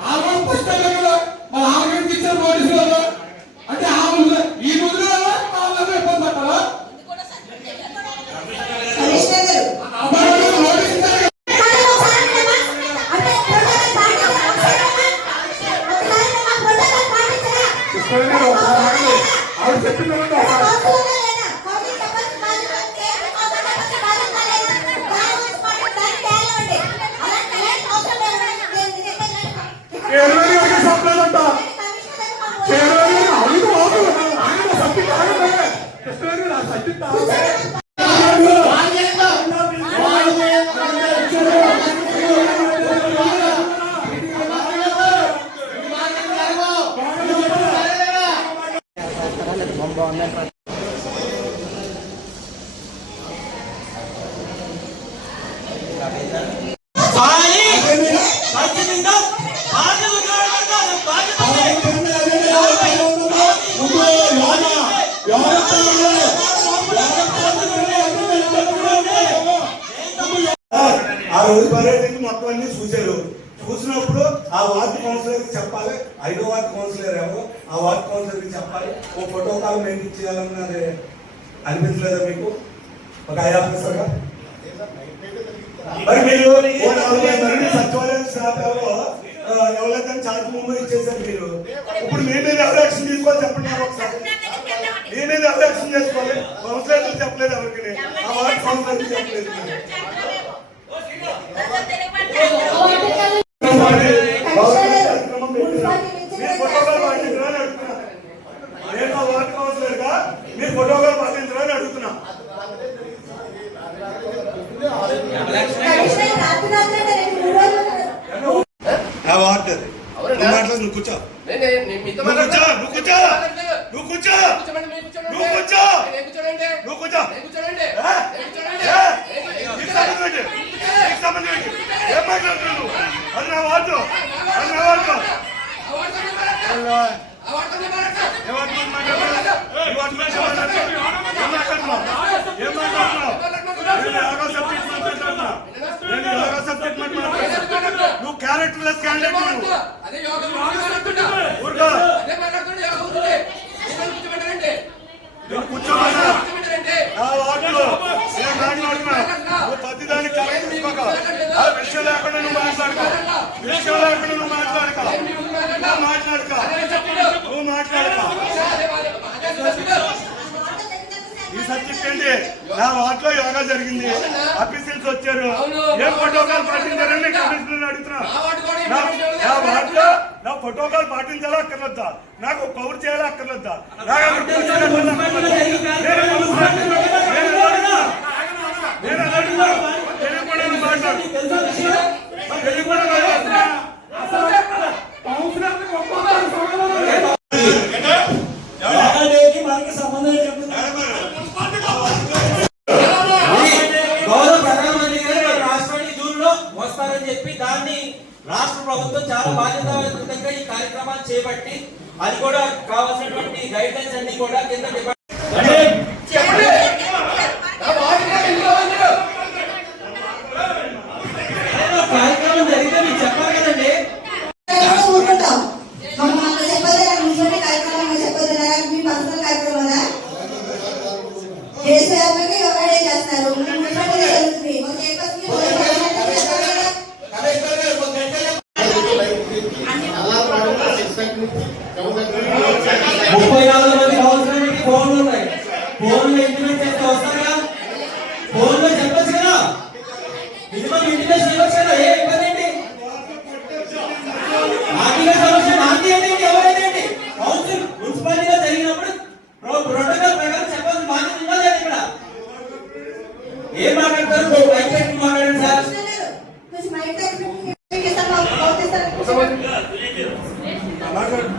I'll ఆ రోజు పర్యటనకి మొత్తం అన్ని చూశారు. చూసినప్పుడు ఆ వార్డు కౌన్సిలర్ చెప్పాలి. ఐదో వార్డు కౌన్సిలర్ ఏమో ఆ వార్డు కౌన్సిలర్కి చెప్పాలి. ఓ ఫోటో కాల్ మేము చేయాలన్నది అనిపించలేదా మీకు? ఒక ఐ ఆఫీసర్గా? మరి మీరు ఓ సచివాలయం ఎవరైతే చార్జ్ ముందు ఇచ్చేసారు మీరు ఇప్పుడు మీ మీద ఎవరు యాక్షన్ తీసుకోవాలి చెప్పండి ఒకసారి. మీ మీద ఎవరు యాక్షన్ చేసుకోవాలి కౌన్సిలర్ చెప్పలేదు ఎవరికి? ఆ వార్డు కౌన్సిలర్ చెప్పలేదు మీరు ఫోటోగ్రాఫ్ పాటించరా అని అడుగుతున్నా నేను ఆ వార్డు కౌన్సిలర్గా మీరు ఫోటోగ్రాఫ్ పాటించరా అని అడుగుతున్నా కమిషనర్ రాత్రి రాత్రి అంటే రెండు మూడు రోజులు ఆ వార్డు అది నువ్వు మాట్లాడు నువ్వు కూర్చో. నువ్వు కూర్చో నువ్వు కూర్చో. నువ్వు కూర్చో. నువ్వు కూర్చో. ఏ? మాట్లాడుతున్నావు? అది నా వార్డు అది నా వార్డు ఏం మాట్లాడుతున్నావు? ఏం మాట్లాడుతున్నావు? నేను ఎలాగో సబ్జెక్ట్ మాట్లాడుతున్నా. నేను ఎలాగో సబ్జెక్ట్ మాట్లాడుతున్నా. నువ్వు క్యారెక్టర్లెస్ క్యాండిడేట్ నువ్వు ఊరుకో నేను కూర్చోమన్నా ఆ వార్డులో నేను మాట్లాడుతున్నా నువ్వు ప్రతి దానికి కరెక్ట్ తీసుకోక. ఆ విషయం లేకుండా నువ్వు మాట్లాడుకో. విషయం లేకుండా నువ్వు మాట్లాడుకో. నువ్వు మాట్లాడుకో. నువ్వు మాట్లాడుకో. ఈ సబ్జెక్ట్ ఏంటి? నా వార్డులో యోగా జరిగింది. అఫీషియల్స్ వచ్చారు. ఏం ప్రోటోకాల్ పాటించారని కమిషనర్ అడుగుతున్నా. నా- వార్డులో నా ప్రోటోకాల్ పాటించాలా అక్కర్లేదా? నాకు కవర్ చేయాలా అక్కర్లేదా? మనకి సంబంధం గౌరవ ప్రధానమంత్రి గారు రాష్ట్రానికి జూన్లో వస్తారని చెప్పి దాన్ని రాష్ట్ర ప్రభుత్వం చాలా బాధ్యతాయుతంగా ఈ కార్యక్రమాన్ని చేపట్టి అది కూడా కావాల్సినటువంటి గైడ్ లైన్స్ అన్ని కూడా కింద కార్యక్రమం జరిగితే మీకు చెప్పాలి కదండి ఊరుకుంటాం మనం ముప్పై నాలుగు మంది కావాల్సిన ఫోన్లు ఉన్నాయి. ఫోన్లు ఇంటిమేట్ చేస్తే వస్తారా ఫోన్లో చెప్పచ్చు కదా? మినిమం ఇంటిమేషన్ ఇవ్వచ్చు కదా ఏ ఇబ్బంది ఏంటి? ఆర్థిక సమస్య నాది ఏంటి? ఎవరైతే కౌన్సిల్ మున్సిపాలిటీలో జరిగినప్పుడు ప్రోటోకాల్ ప్రకారం చెప్పాల్సిన బాధ్యత ఉండాలి ఇక్కడ? ఏం మాట్లాడతారు? వైఫ్ మాట్లాడండి సార్. మాట్లాడు